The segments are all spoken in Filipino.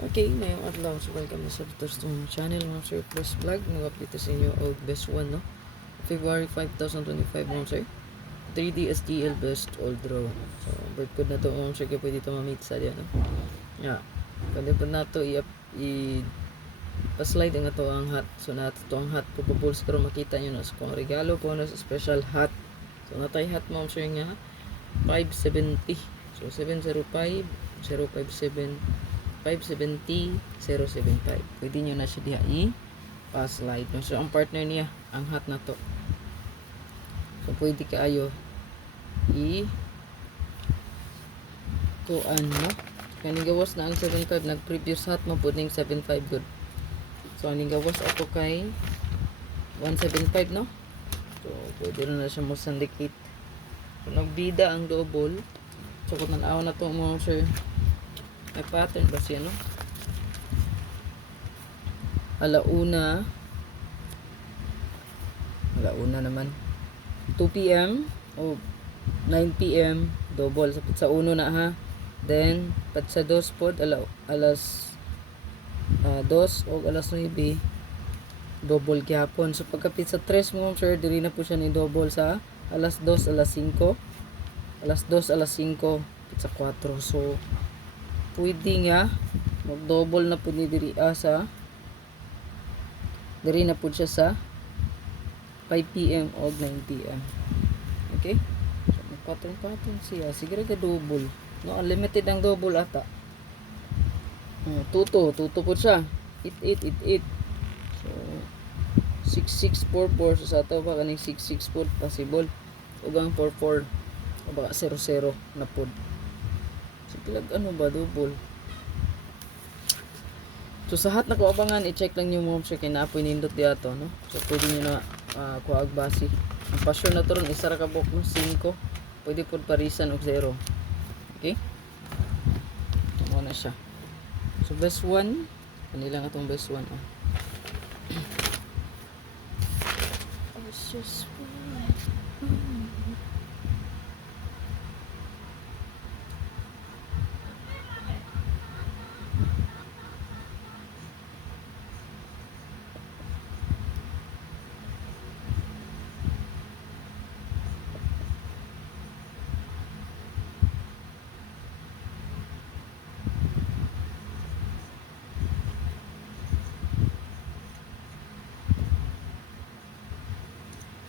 Okay, ngayong adlaw, so welcome sa itong channel mga sir plus vlog. Mag-update sa inyo og best one, no? February 5, 2025 mga sir. 3D STL best all draw. So, bird code na to mga sir, kaya pwede ito ma-meet sa diyan, no? Yeah. Pwede po na to pa-slide ang ito ang hat. So, na ito ang hat. Pupupuls pero makita nyo na. So, kung regalo po na sa special hat. So, natay hat mga sir nga 570. So, 705, 057, 570, 075. Pwede nyo na siya diha i-slide. So, ang partner niya, ang hat na to. So, pwede kaayo kuan, no? Kaning gawas na ang 75. Nag-previous hat mo po ning 75 good. So, aning gawas ako kay 175, no? So, pwede na siya mo syndicate. Kung nagbida ang double, so, kung nanaw na to mga sir, may pattern ba siya, no? Alauna naman 2 p.m. o 9 p.m. double sa uno na ha. Then pat sa 2 pod alas 2 o alas 9 double gyapon. So pagkapit sa 3 mo sir, diri na po siya ni double sa alas 2 alas 5 alas 2 alas 5 sa 4. So pwede nga mag-double na po ni diri sa diri na po siya sa 5 p.m. o 9 p.m. Okay? So, pattern siya. Siguro ka double. No, unlimited ang double ata. Tuto po siya. 8888. So, 6644. So, sa ato pa kaning 664 possible. Ugang 44. O baka 00 na po. So, pilag ano ba, double. So, sa hat na kuabangan, i-check lang yung mga sir kinapoy nindot diato, no? So, pwede nyo na kuag basi. Ang pasyon na to ron, isa ra ka bok no? 5. Pwede po parisan og 0. Okay? Ito na siya. So, best one. Kanila nga itong best one. Oh. It's just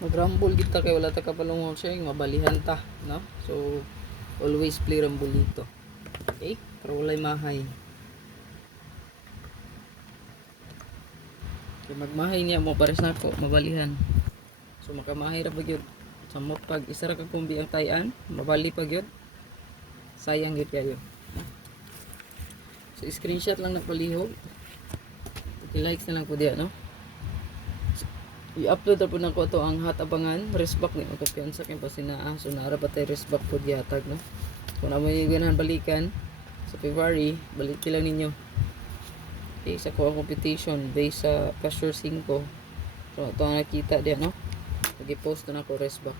mag-rumble kita kay wala ta kapalong siya mabalihan ta, no? So always play rumble dito. Okay? Pero walay mahay. Kay magmahay niya mo pares nako mabalihan. So makamahay ra gyud. Samot pag isa ra ka kumbi ang tayan, mabali pag gyud. Sayang gyud kayo. So screenshot lang na palihog. I-likes na lang po diya, no? I-upload na po na ko ito ang hat abangan. Resback ni magkapiyansa kayong pasinaa. So naara pa tayo resback po dihatag, no? Kung naman yung ganahan balikan sa February, balikin lang ninyo. Okay, sa kuha competition based sa Pasture 5. So ito ang nakita diyan, no? Nag-post na ako resback.